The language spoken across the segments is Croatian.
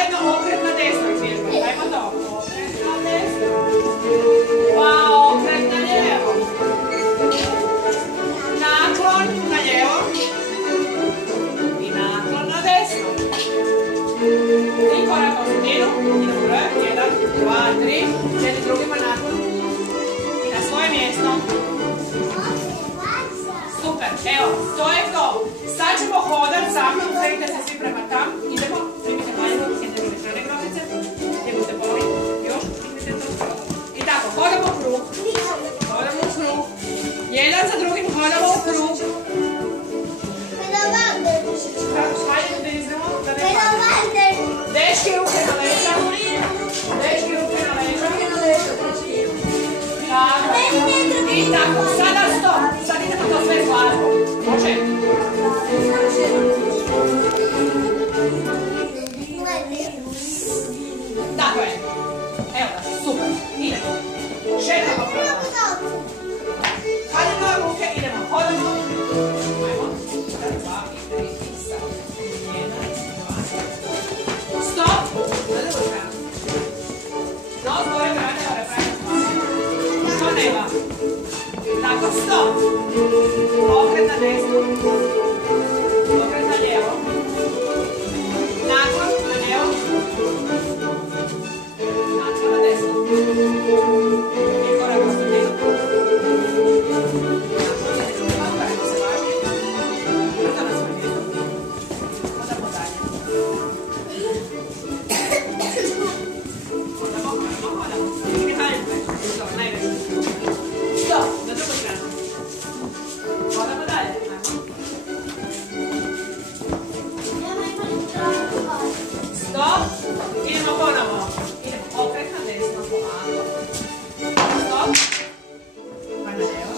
zajedno okret na desno izvježbati. Ajmo to. Okret na desno. Pa okret na lijevo. Naklon na lijevo. I naklon na desno. 3 koraka u sredinu. Idemo broj. 1, 2, 3. 4 drugima naklon. I na svoje mjesto. Super, evo, to je to. Sad ćemo hodat sa mnom, krenite se svi prema tam. Idemo, primite maljivo, sjedite druge strane grofice. Idete poli, još, primite to. I tako, hodamo u krug. Hodamo u krug. Jedan za drugim hodamo u krug. Hajde da iznemo, da ne padne. Dečki ruke na leđa. Dečki ruke na leđa. Tako, i tako, sada stop. Sad idemo to sve skladno. Može? Tako je. Evo da, super. Idemo. Šetamo prvo. Hajde na ruke, idemo. Hodamo. Ajmo. 1, 2, 3, i sad. 1, 2. Stop. Na drugu stranu. No, zbore brane, ore brane. To nema. Tako, stop. Okret na desno. Okret na lijevo. Naklon na lijevo. Naklon na desno. I korak u sredinu. Naklon na desno. Ukarimo se važnije. Brzo na svoje mjesto. Hodamo dalje. Hodamo. I haljimo već. Dobro, najveće. Stop. Na drugu stranu. Hodamo dalje. Stop. Idemo ponovo. Idemo okret na desno. Polako. Stop. Pa na lijevo.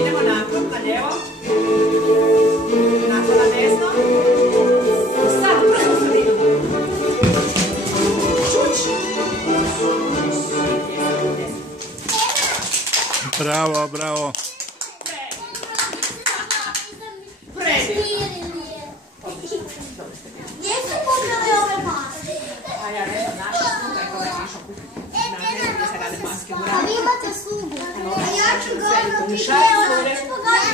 Idemo naklon na lijevo. Naklon na desno. Sad brzo u sredinu. Šuć. Bravo, bravo. Gdje su pokrali ove maske? A ja ne znam, naša sluga je koja je išao kupiti. Na ne znam gdje se rade maske. A vi imate slugu. A ja ću dobro biti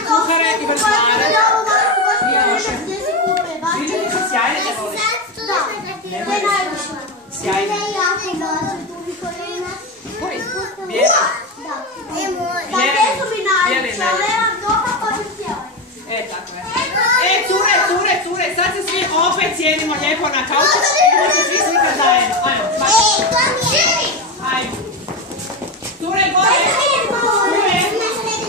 Kuhare i vrtnare. Nije loše. Gdje se kupe? Sviđa ti se sjajne, ne voliš? Da, to je najviše. Sjajne. Ne, jako dobro. Koji? Bijeli? Da. Pa gdje su mi najviše, ali vam dobro počem cijeli. E, tako je. E, cure, sad se svi opet sjedimo lijepo na kauču. Idemo se svi